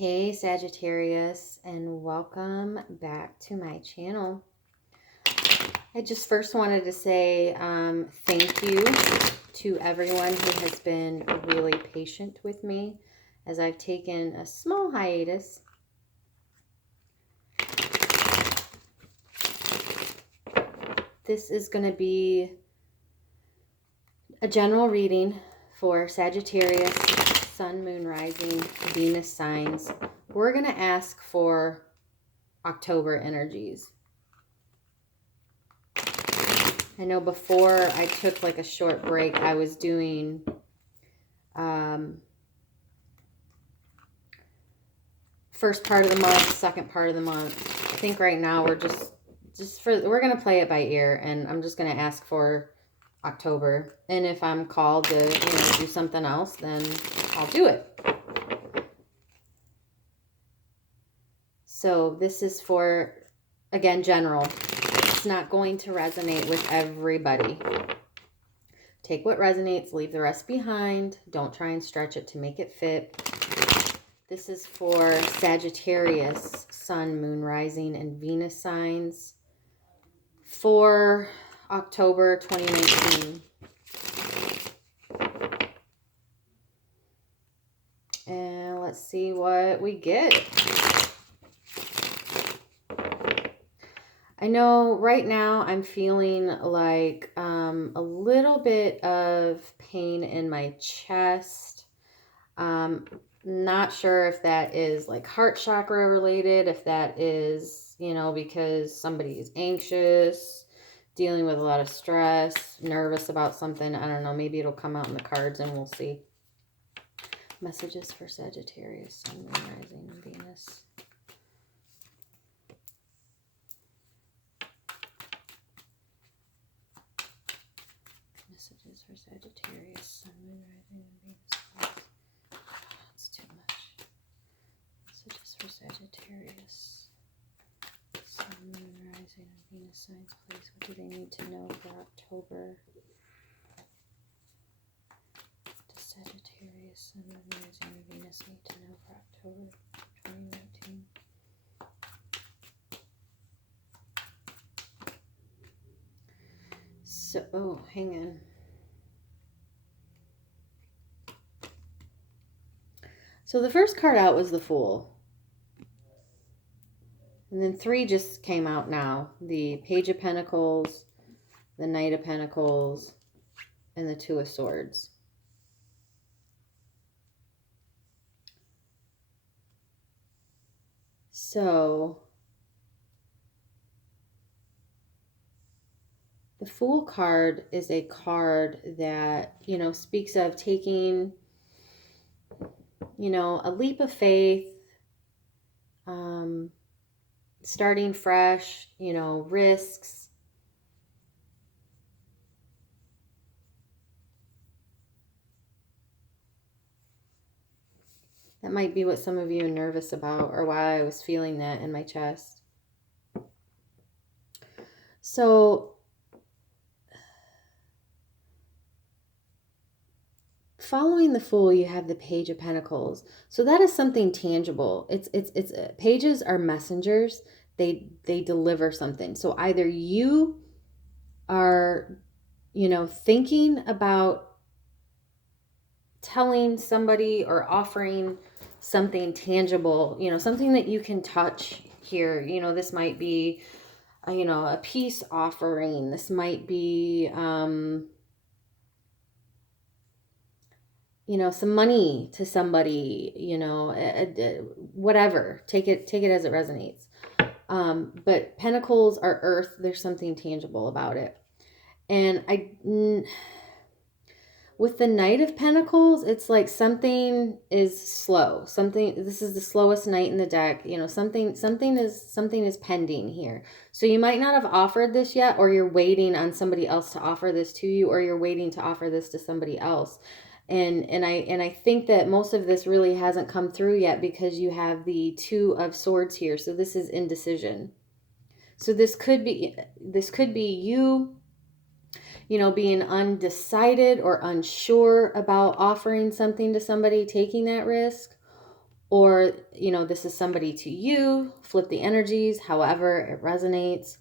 Hey Sagittarius, and welcome back to my channel. I just first wanted to say thank you to everyone who has been really patient with me as I've taken a small hiatus. This is going to be a general reading for Sagittarius, Sun, Moon, Rising, Venus signs. We're going to ask for October energies. I know before I took like a short break, I was doing first part of the month, second part of the month. I think right now we're we're going to play it by ear, and I'm just going to ask for October. And if I'm called to, do something else, then I'll do it. So this is for, again, general. It's not going to resonate with everybody. Take what resonates, leave the rest behind. Don't try and stretch it to make it fit. This is for Sagittarius, Sun, Moon, Rising, and Venus signs for October 2019. And let's see what we get. I know right now I'm feeling like a little bit of pain in my chest. Not sure if that is like heart chakra related, if that is, because somebody is anxious, dealing with a lot of stress, nervous about something. I don't know. Maybe it'll come out in the cards and we'll see. Messages for Sagittarius, Sun, Moon, Rising, and Venus. Messages for Sagittarius, Sun, Moon, Rising, and Venus. It's too much. Messages for Sagittarius, Sun, Moon, Rising, and Venus signs, please. What do they need to know for October? Does Sagittarius, Sun, Moon, Rising, and Venus need to know for October 2019? So, oh, hang on. So the first card out was the Fool. And then 3 just came out now. The Page of Pentacles, the Knight of Pentacles, and the 2 of Swords. So the Fool card is a card that, speaks of taking, a leap of faith, starting fresh, risks. That might be what some of you are nervous about, or why I was feeling that in my chest. So following the Fool, you have the Page of Pentacles. So that is something tangible. It's pages are messengers. They deliver something. So either you are, thinking about telling somebody or offering something tangible, something that you can touch here. This might be, a peace offering. This might be, some money to somebody, whatever. Take it as it resonates. But Pentacles are earth. There's something tangible about it. And with the Knight of Pentacles, it's like something is slow. This is the slowest knight in the deck. Something is pending here. So you might not have offered this yet, or you're waiting on somebody else to offer this to you, or you're waiting to offer this to somebody else. And I think that most of this really hasn't come through yet because you have the 2 of Swords here. So this is indecision. So this could be you, being undecided or unsure about offering something to somebody, taking that risk. or, you know, this is somebody to you. Flip the energies, however it resonates.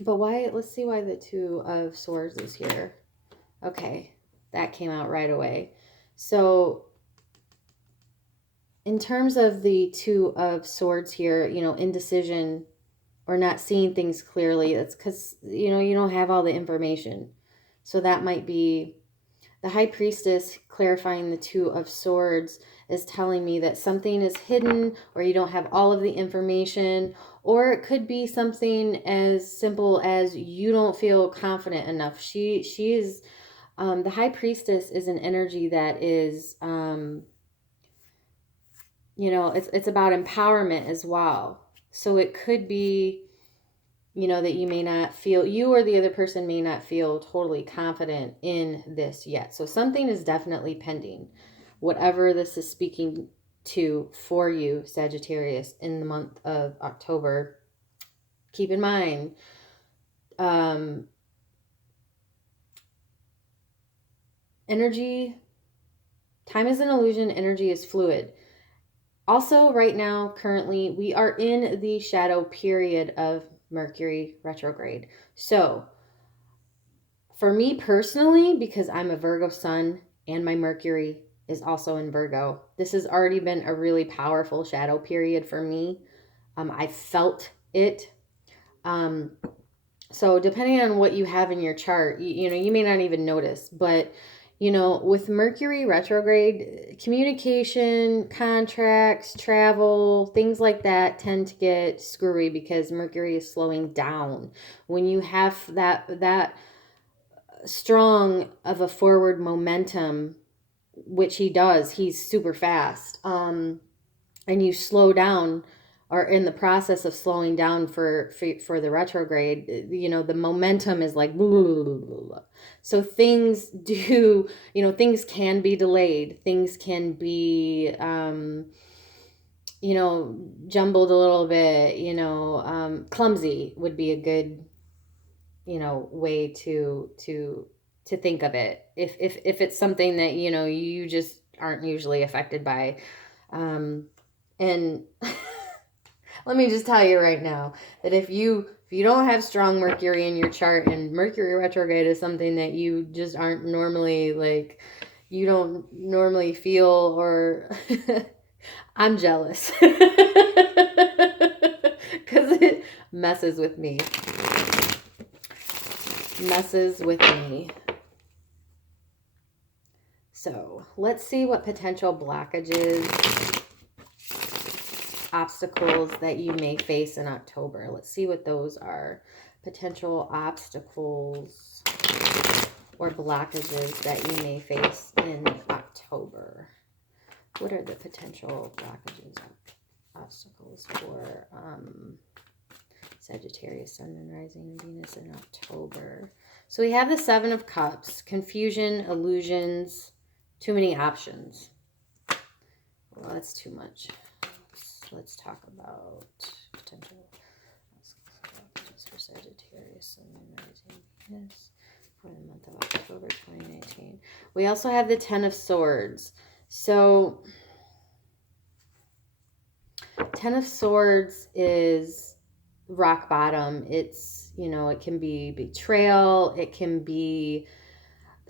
But why, let's see why the Two of Swords is here. Okay, that came out right away. So in terms of the Two of Swords here, you know, indecision or not seeing things clearly, that's because, you know, you don't have all the information. So that might be the High Priestess clarifying the Two of Swords is telling me that something is hidden, or you don't have all of the information, or it could be something as simple as you don't feel confident enough. She is, the High Priestess is an energy that is, you know, it's about empowerment as well. So it could be, you know, that you may not feel, you or the other person may not feel totally confident in this yet. So something is definitely pending. Whatever this is speaking to for you, Sagittarius, in the month of October, keep in mind, energy, time is an illusion, energy is fluid. Also, right now, currently, we are in the shadow period of Mercury retrograde. So, for me personally, because I'm a Virgo sun and my Mercury is also in Virgo, this has already been a really powerful shadow period for me. I felt it. So depending on what you have in your chart, you know, you may not even notice, but you know, with Mercury retrograde, communication, contracts, travel, things like that tend to get screwy because Mercury is slowing down. When you have that strong of a forward momentum, which he does, he's super fast, and you slow down, or in the process of slowing down for the retrograde, you know, the momentum is like blah, blah, blah, blah, blah. So things do, you know, things can be delayed, things can be you know, jumbled a little bit, you know, clumsy would be a good, you know, way to think of it, if it's something that, you know, you just aren't usually affected by. And let me just tell you right now that if you don't have strong Mercury in your chart, and Mercury retrograde is something that you just aren't normally, like, you don't normally feel, or I'm jealous because it messes with me. So let's see what potential blockages, obstacles that you may face in October. Let's see what those are. Potential obstacles or blockages that you may face in October. What are the potential blockages, obstacles for Sagittarius, Sun and Rising Venus in October? So we have the Seven of Cups, confusion, illusions, too many options. Well, that's too much. Let's talk about potential blockages for Sagittarius, Sun and Rising Venus for the month of October 2019. We also have the Ten of Swords. So Ten of Swords is rock bottom. It's, you know, it can be betrayal. It can be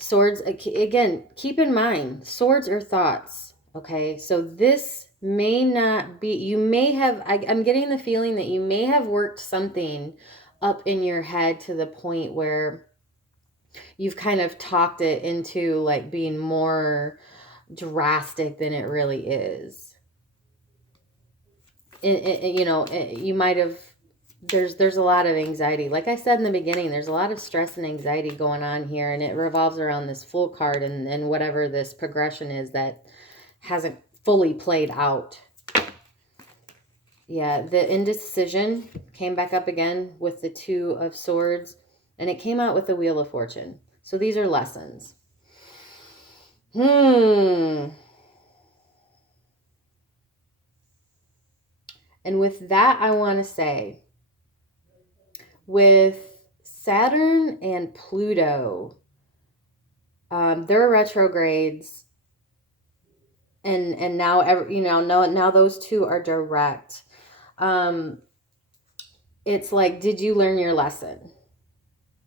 swords. Again, keep in mind, swords are thoughts. Okay, so this may not be, you may have, I'm getting the feeling that you may have worked something up in your head to the point where you've kind of talked it into like being more drastic than it really is. You know, you might have, there's a lot of anxiety. Like I said in the beginning, there's a lot of stress and anxiety going on here, and it revolves around this Fool card and whatever this progression is that hasn't fully played out. Yeah, the indecision came back up again with the Two of Swords, and it came out with the Wheel of Fortune. So these are lessons. And with that, I want to say, with Saturn and Pluto, they're retrogrades And now, now those two are direct. It's like, did you learn your lesson?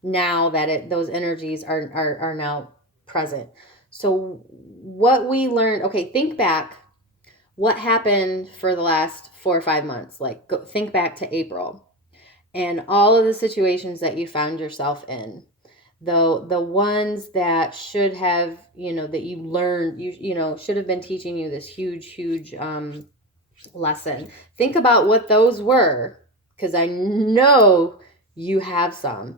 Now that those energies are now present. So what we learned, okay, think back. What happened for the last 4 or 5 months? Like, think back to April and all of the situations that you found yourself in. The ones that should have, that you learned, should have been teaching you this huge lesson. Think about what those were, because I know you have some.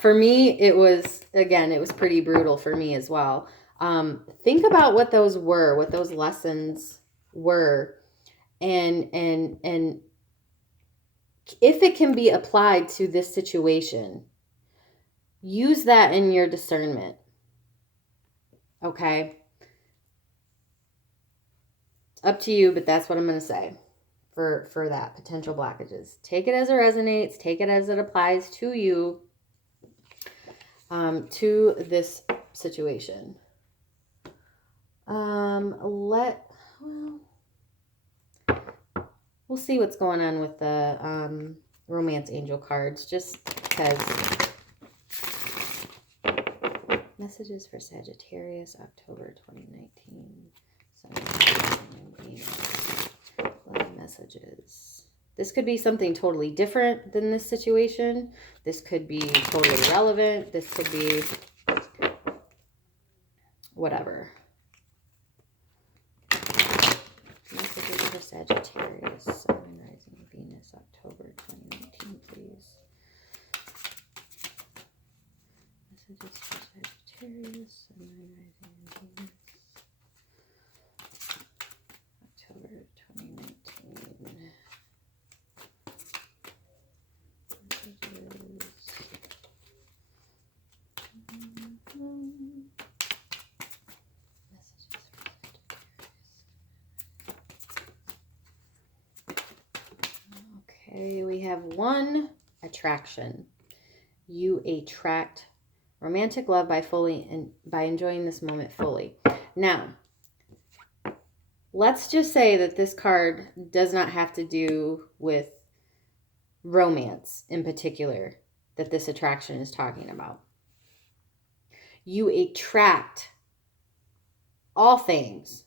For me, it was pretty brutal for me as well. Think about what those were, what those lessons were, and if it can be applied to this situation, use that in your discernment. Okay? It's up to you, but that's what I'm going to say for that potential blockages. Take it as it resonates. Take it as it applies to you, to this situation. We'll see what's going on with the romance angel cards, just because. Messages for Sagittarius, October 2019. Love messages. This could be something totally different than this situation. This could be totally relevant. This could be whatever. Messages for Sagittarius, Sun and Rising Venus, October 2019, please. Messages for Sagittarius, Sun and Rising Venus, October 2019. Okay, we have 1, attraction. You attract romantic love by enjoying this moment fully. Now, let's just say that this card does not have to do with romance in particular, that this attraction is talking about. You attract all things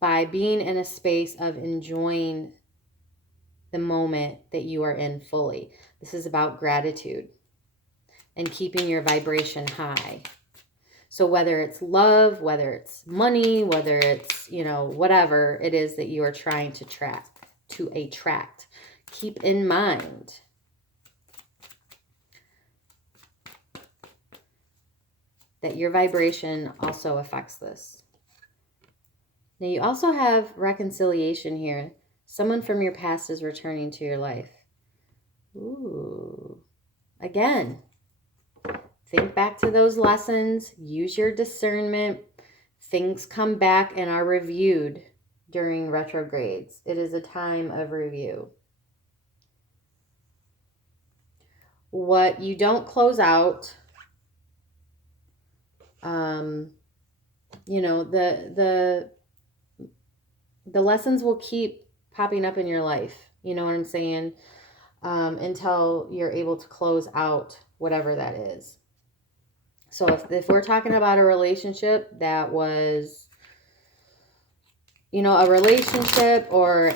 by being in a space of enjoying the moment that you are in fully. This is about gratitude and keeping your vibration high. So whether it's love, whether it's money, whether it's, whatever it is that you are trying to attract, keep in mind that your vibration also affects this. Now you also have reconciliation here. Someone from your past is returning to your life. Ooh. Again, think back to those lessons. Use your discernment. Things come back and are reviewed during retrogrades. It is a time of review. What you don't close out, the lessons will keep popping up in your life. You know what I'm saying? Until you're able to close out whatever that is. So if we're talking about a relationship that was, a relationship or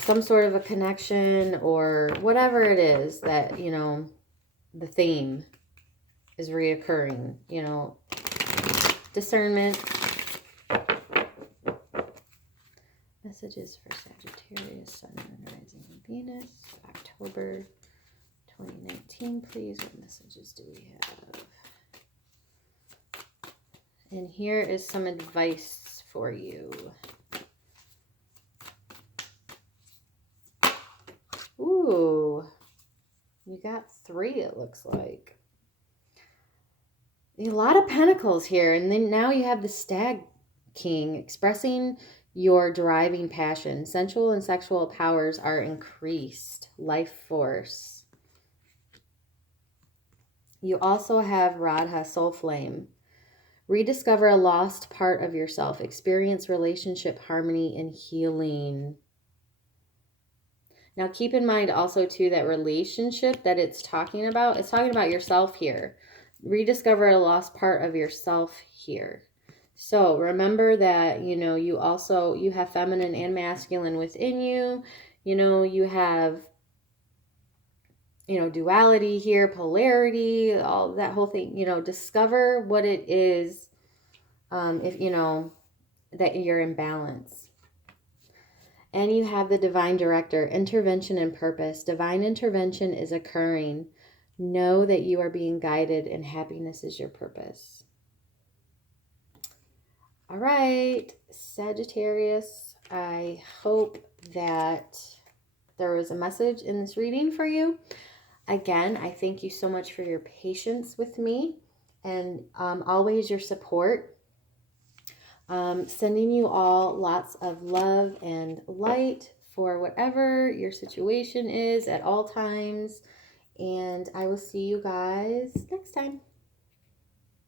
some sort of a connection or whatever it is that, the theme is reoccurring, discernment. Messages for Sagittarius, Sun and Rising Venus, October 2019, please. What messages do we have? And here is some advice for you. Ooh, you got 3, it looks like. A lot of pentacles here. And then now you have the Stag King, expressing your driving passion. Sensual and sexual powers are increased. Life force. You also have Radha, soul flame, Rediscover a lost part of yourself. Experience relationship harmony and healing. Now, keep in mind also, too, that relationship that it's talking about yourself here. Rediscover a lost part of yourself here. So remember that, you know, you have feminine and masculine within you. You know, you have, you know, duality here, polarity, all that whole thing. You know, discover what it is, if, you know, that you're in balance. And you have the divine director, intervention and purpose. Divine intervention is occurring. Know that you are being guided and happiness is your purpose. All right, Sagittarius, I hope that there was a message in this reading for you. Again, I thank you so much for your patience with me and always your support. Sending you all lots of love and light for whatever your situation is at all times. And I will see you guys next time.